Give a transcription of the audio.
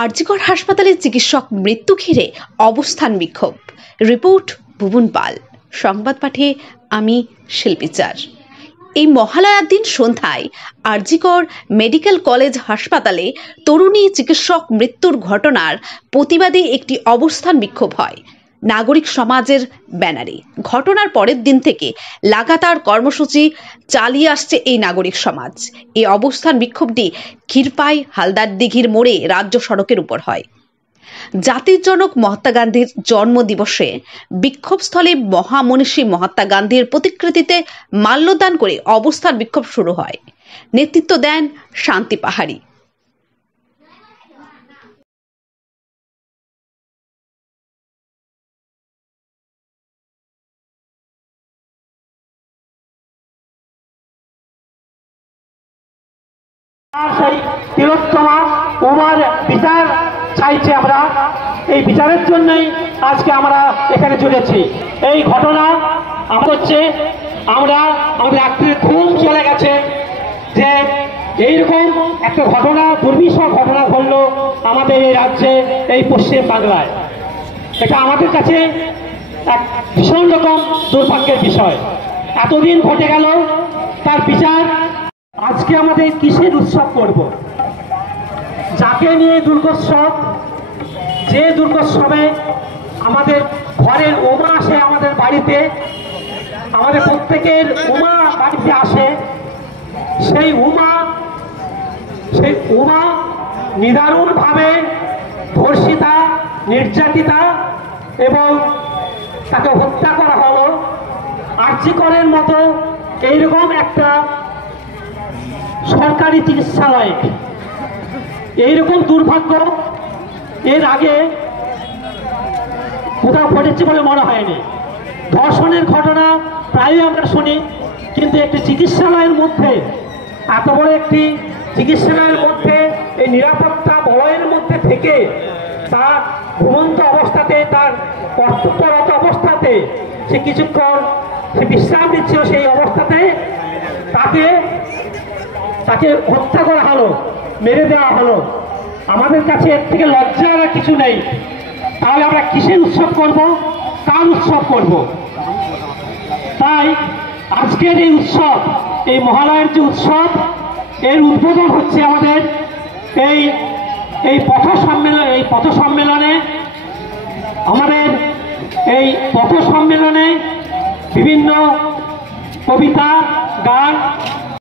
আরজিকর হাসপাতালে চিকিৎসক মৃত্যু ঘিরে অবস্থান বিক্ষোভ। রিপোর্ট ভুবন পাল, সংবাদ পাঠে আমি শিল্পী চার। এই মহালয়ার দিন সন্ধ্যায় আরজিকর মেডিকেল কলেজ হাসপাতালে তরুণী চিকিৎসক মৃত্যুর ঘটনার প্রতিবাদে একটি অবস্থান বিক্ষোভ হয় নাগরিক সমাজের ব্যানারে। ঘটনার পরের দিন থেকে লাগাতার কর্মসূচি চালিয়ে আসছে এই নাগরিক সমাজ। এই অবস্থান বিক্ষোভটি ক্ষীরপাই হালদার দিঘির মোড়ে রাজ্য সড়কের উপর হয়। জাতির জনক মহাত্মা গান্ধীর জন্মদিবসে বিক্ষোভস্থলে মহামনীষী মহাত্মা গান্ধীর প্রতিকৃতিতে মাল্যদান করে অবস্থান বিক্ষোভ শুরু হয়। নেতৃত্ব দেন শান্তি পাহাড়ি। সেই তিলোত্তমা উমার বিচার চাইছে। আমরা এই বিচারের জন্যই আজকে আমরা এখানে জুড়েছি। এই ঘটনা হচ্ছে আমরা আমাদের রাত্রির ঘুম চলে গেছে যে এইরকম একটা ঘটনা, দুর্বিষহ ঘটনা ঘটলো আমাদের এই রাজ্যে, এই পশ্চিম বাংলায়। এটা আমাদের কাছে এক ভীষণ রকম দুর্ভাগ্যের বিষয়। এতদিন ঘটে গেল, তার বিচার আজকে আমাদের কিসের উৎসব করব? যাকে নিয়ে দুর্গোৎসব, যে দুর্গোৎসবে আমাদের ঘরের উমা আসে, আমাদের বাড়িতে আমাদের প্রত্যেকের উমা বাড়িতে আসে, সেই উমা নিদারুণভাবে ধর্ষিতা, নির্যাতিতা এবং তাকে হত্যা করা হলো। আরজিকরের মতো এইরকম একটা সরকারি চিকিৎসালয়ে এইরকম দুর্ভাগ্য এর আগে কোথাও ঘটেছে বলে মনে হয়নি। ধর্ষণের ঘটনা প্রায়ই আমরা শুনি, কিন্তু একটি চিকিৎসালয়ের মধ্যে, এত বড় একটি চিকিৎসালয়ের মধ্যে, এই নিরাপত্তা বলয়ের মধ্যে থেকে তার ঘুমন্ত অবস্থাতে, তার কর্তব্যরত অবস্থাতে সে কিছুক্ষণ সে বিশ্রাম দিচ্ছিল, সেই অবস্থাতে তাকে হত্যা করা হলো, মেরে দেওয়া হলো। আমাদের কাছে এর থেকে লজ্জার আর কিছু নেই। তাহলে আমরা কিসের উৎসব করব? কার উৎসব করব? তাই আজকের এই উৎসব, এই মহালয়ের যে উৎসব, এর উদ্বোধন হচ্ছে আমাদের এই পথ সম্মেলনে। আমাদের এই পথ সম্মেলনে বিভিন্ন কবিতা, গান